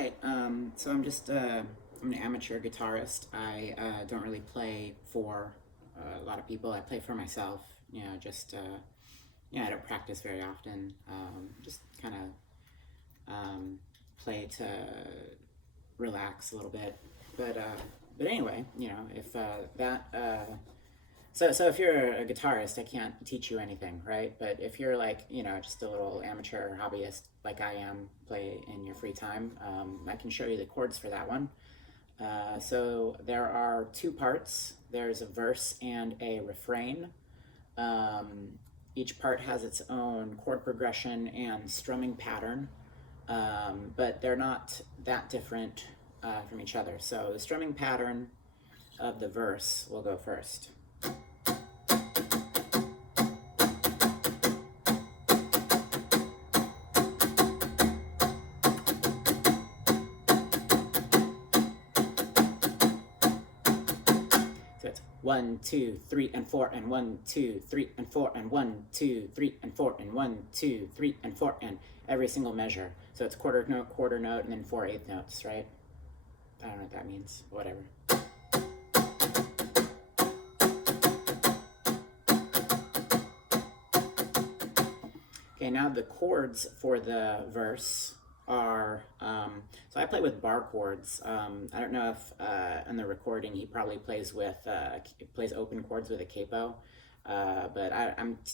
right. So I'm just I'm an amateur guitarist. I don't really play for a lot of people. I play for myself. I don't practice very often. Just kind of play to relax a little bit. But anyway, if so if you're a guitarist, I can't teach you anything, right? But if you're like, just a little amateur hobbyist like I am, play in your free time, I can show you the chords for that one. So there are two parts. There's a verse and a refrain. Each part has its own chord progression and strumming pattern, but they're not that different from each other. So the strumming pattern of the verse will go first. So it's 1, 2, 3, and 4, and 1, 2, 3, and 4, and 1, 2, 3, and 4, and 1, 2, 3, and 4, and every single measure. So it's quarter note, and then 4/8 notes, right? I don't know what that means. Whatever. Okay, now the chords for the verse are, so I play with bar chords. I don't know if in the recording he probably plays open chords with a capo, but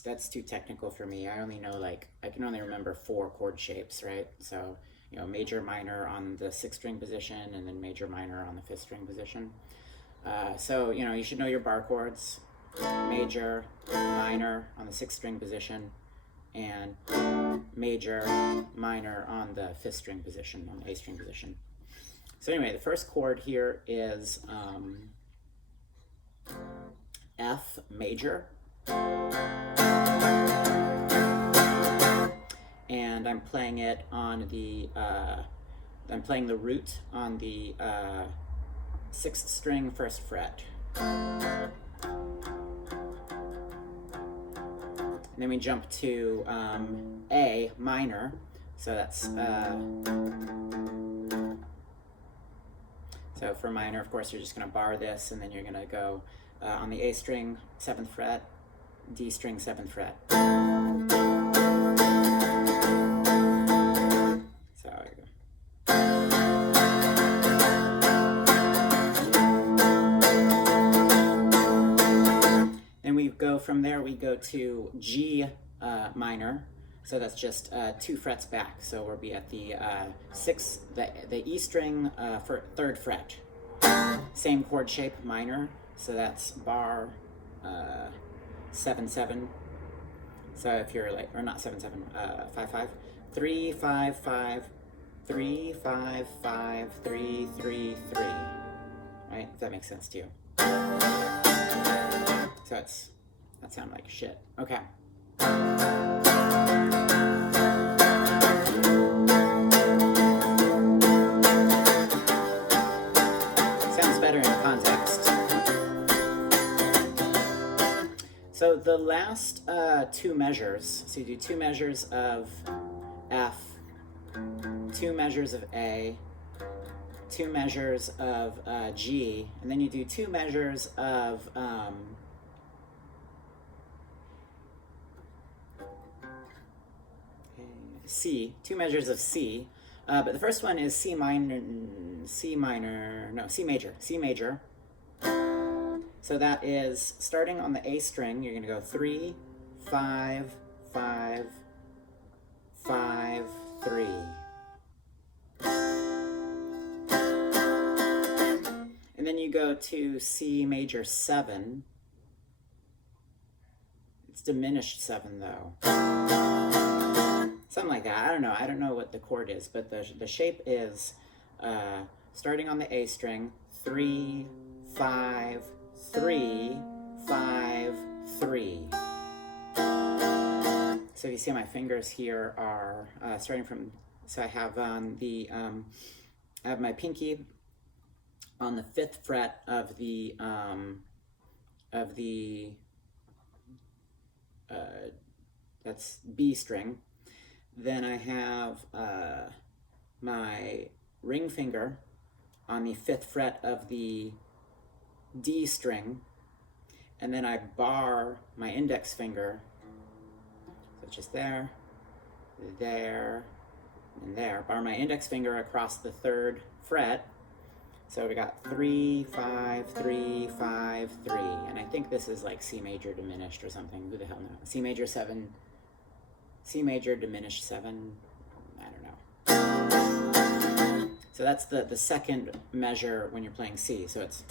that's too technical for me. I only know I can only remember 4 chord shapes, right? So major, minor on the 6th string position, and then major, minor on the 5th string position. So you should know your bar chords: major, minor on the 6th string position, and major, minor on the 5th string position, on the A string position. So anyway, the first chord here is F major, and I'm playing it on the I'm playing the root on the 6th string 1st fret. And then we jump to A minor, so that's so for minor, of course, you're just going to bar this, and then you're going to go on the A string 7th fret, D string 7th fret. So there you go. From there we go to G minor, so that's just 2 frets back. So we'll be at the the E string for 3rd fret. Same chord shape, minor, so that's bar 7/7. So if you're or not 7/7, 5/5, 3/5/5, 3/5/5, 3/3/3. Right? If that makes sense to you. So that sounded like shit. Okay. Sounds better in context. So the last 2 measures, so you do 2 measures of F, 2 measures of A, 2 measures of G, and then you do 2 measures of C, 2 measures of C, but the first one is C major. So that is starting on the A string. You're going to go 3, 5, 5, 5, 3. And then you go to C major 7. It's diminished 7 though. Something like that. I don't know what the chord is, but the shape is starting on the A string, 3, 5, 3, 5, 3. So you see my fingers here are starting from, so I have I have my pinky on the 5th fret of the that's B string. Then I have my ring finger on the 5th fret of the D string, and then I bar my index finger, so just there, there, and there. Bar my index finger across the 3rd fret. So we got 3, 5, 3, 5, 3. And I think this is like C major diminished or something. Who the hell knows? C major 7, C major diminished 7. I don't know. So that's the second measure when you're playing C. So it's...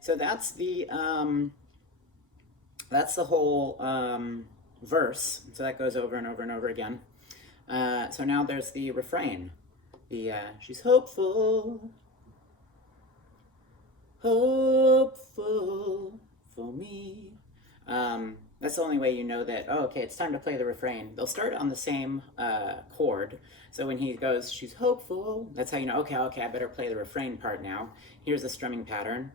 So that's the whole verse. So that goes over and over and over again. So now there's the refrain. She's hopeful, hopeful for me. That's the only way you know that, oh, okay, it's time to play the refrain. They'll start on the same chord. So when he goes, she's hopeful, that's how you know, okay, I better play the refrain part now. Here's the strumming pattern.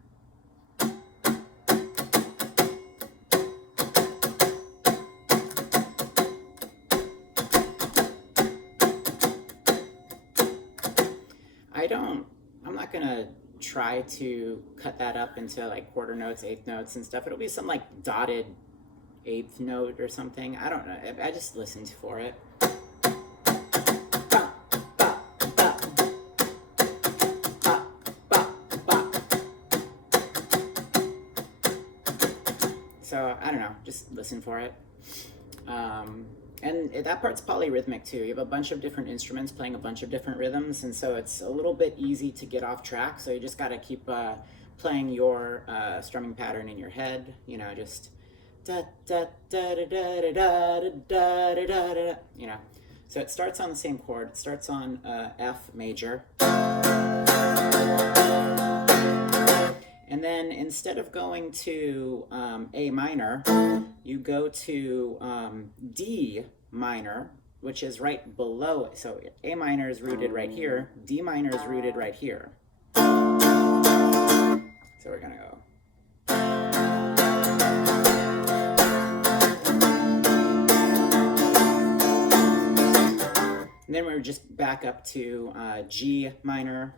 I'm not gonna try to cut that up into like quarter notes, eighth notes and stuff. It'll be some like dotted 8th note or something. I don't know. I just listened for it. So I don't know, just listen for it. And that part's polyrhythmic too. You have a bunch of different instruments playing a bunch of different rhythms, and so it's a little bit easy to get off track. So you just got to keep playing your strumming pattern in your head. You know, just da da da da da da da da da da da. You know, so it starts on the same chord. It starts on F major. And then instead of going to A minor, you go to D minor, which is right below it. So A minor is rooted right here, D minor is rooted right here. So we're gonna go. And then we're just back up to G minor.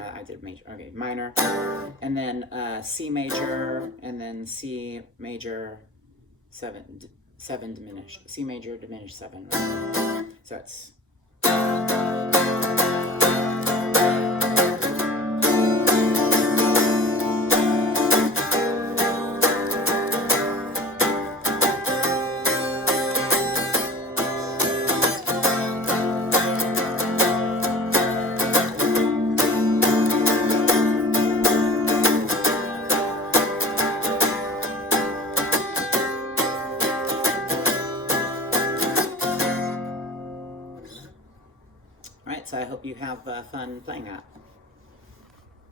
I did major, okay, minor, and then C major, and then C major 7 diminished, C major diminished 7. So it's. So I hope you have fun playing that.